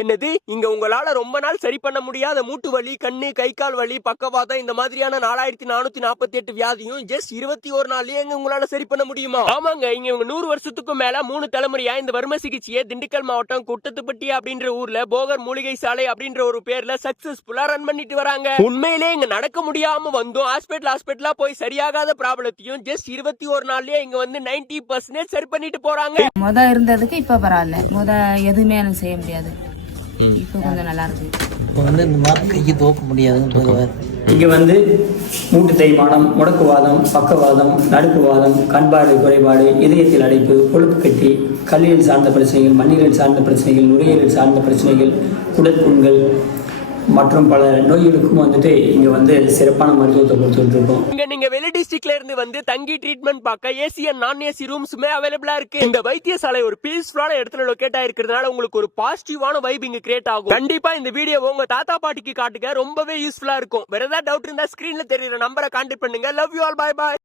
என்னது? இங்க உங்களால ரொம்ப நாள் சரி பண்ண முடியாத மூட்டு வலி கண்ணு கை கால் வலி பக்கவாதம் இந்த மாதிரியான நாலாயிரத்தி நானூத்தி நாற்பத்தி எட்டு வியாதியும் ஜஸ்ட் இருபத்தி ஒரு நாள்லயே எங்க உங்களால சரி பண்ண முடியுமா? ஆமாங்க இங்க இவங்க நூறு வருஷத்துக்கும் மேல மூணு தலைமுறையா இந்த வர்ம சிகிச்சையை திண்டுக்கல் மாவட்டம் குட்டத்துப்பட்டி அப்படின்ற ஊர்ல போகர் மூலிகை சாலை அப்படின்ற ஒரு பேர்ல சக்சஸ்ஃபுல்லா ரன் பண்ணிட்டு வராங்க. உண்மையிலே இங்க நடக்க முடியாம வந்தோம் ஹாஸ்பிட்டல் ஹாஸ்பிட்டலா போய் சரியாகாத ப்ராப்ளத்தையும் ஜஸ்ட் இருபத்தி ஒரு நாள்லயே இங்க வந்து 90% பர்சன்டேஜ் சரி பண்ணிட்டு போறாங்க. முத இருந்ததுக்கு இப்ப பரவாயில்ல. முத எதுவுமே எனக்கு செய்ய முடியாது. இப்ப கொஞ்சம் நல்லா இருக்கு இப்போ வந்து இந்த மாதிரி கைக்கு தூக்க முடியாதுன்னு பொதுவாக இங்கே வந்து மூட்டு தேய்மானம் முடக்குவாதம் பக்கவாதம் நடுக்குவாதம் கண்பாடு குறைபாடு இதயத்தில் அடைப்பு கொழுப்பு கட்டி கல்லீரல் சார்ந்த பிரச்சனைகள் மண்ணீரல் சார்ந்த பிரச்சனைகள் நுரையீரல் சார்ந்த பிரச்சனைகள் குடற்புண்கள் மற்றும் பல நோய்களுக்கும் வந்துட்டு இங்கே வந்து சிறப்பான மருத்துவத்தை கொடுத்துட்டு இருக்கோம் இங்க நீங்க வெளி டிஸ்ட்ரிக்ட்ல இருந்து வந்து தங்கி ட்ரீட்மெண்ட் பார்க்க ஏசி அண்ட் நான் ஏசி ரூம்ஸுமே அவைலபிளா இருக்கு. இந்த வைத்தியசாலை ஒரு பீஸ்ஃபுல்லான இடத்துல லொக்கேட் ஆயிருக்கிறதுனால உங்களுக்கு ஒரு பாசிட்டிவான வைப் இங்க கிரியேட் ஆகும். கண்டிப்பா இந்த வீடியோ உங்க தாத்தா பாட்டிக்கு காட்டுங்க. ரொம்பவே யூஸ்ஃபுல்லா இருக்கும். வேற ஏதாவது டவுட் இருந்தா ஸ்கிரீன்ல தெரியுற நம்பரை கான்டாக்ட் பண்ணுங்க. Love you all bye bye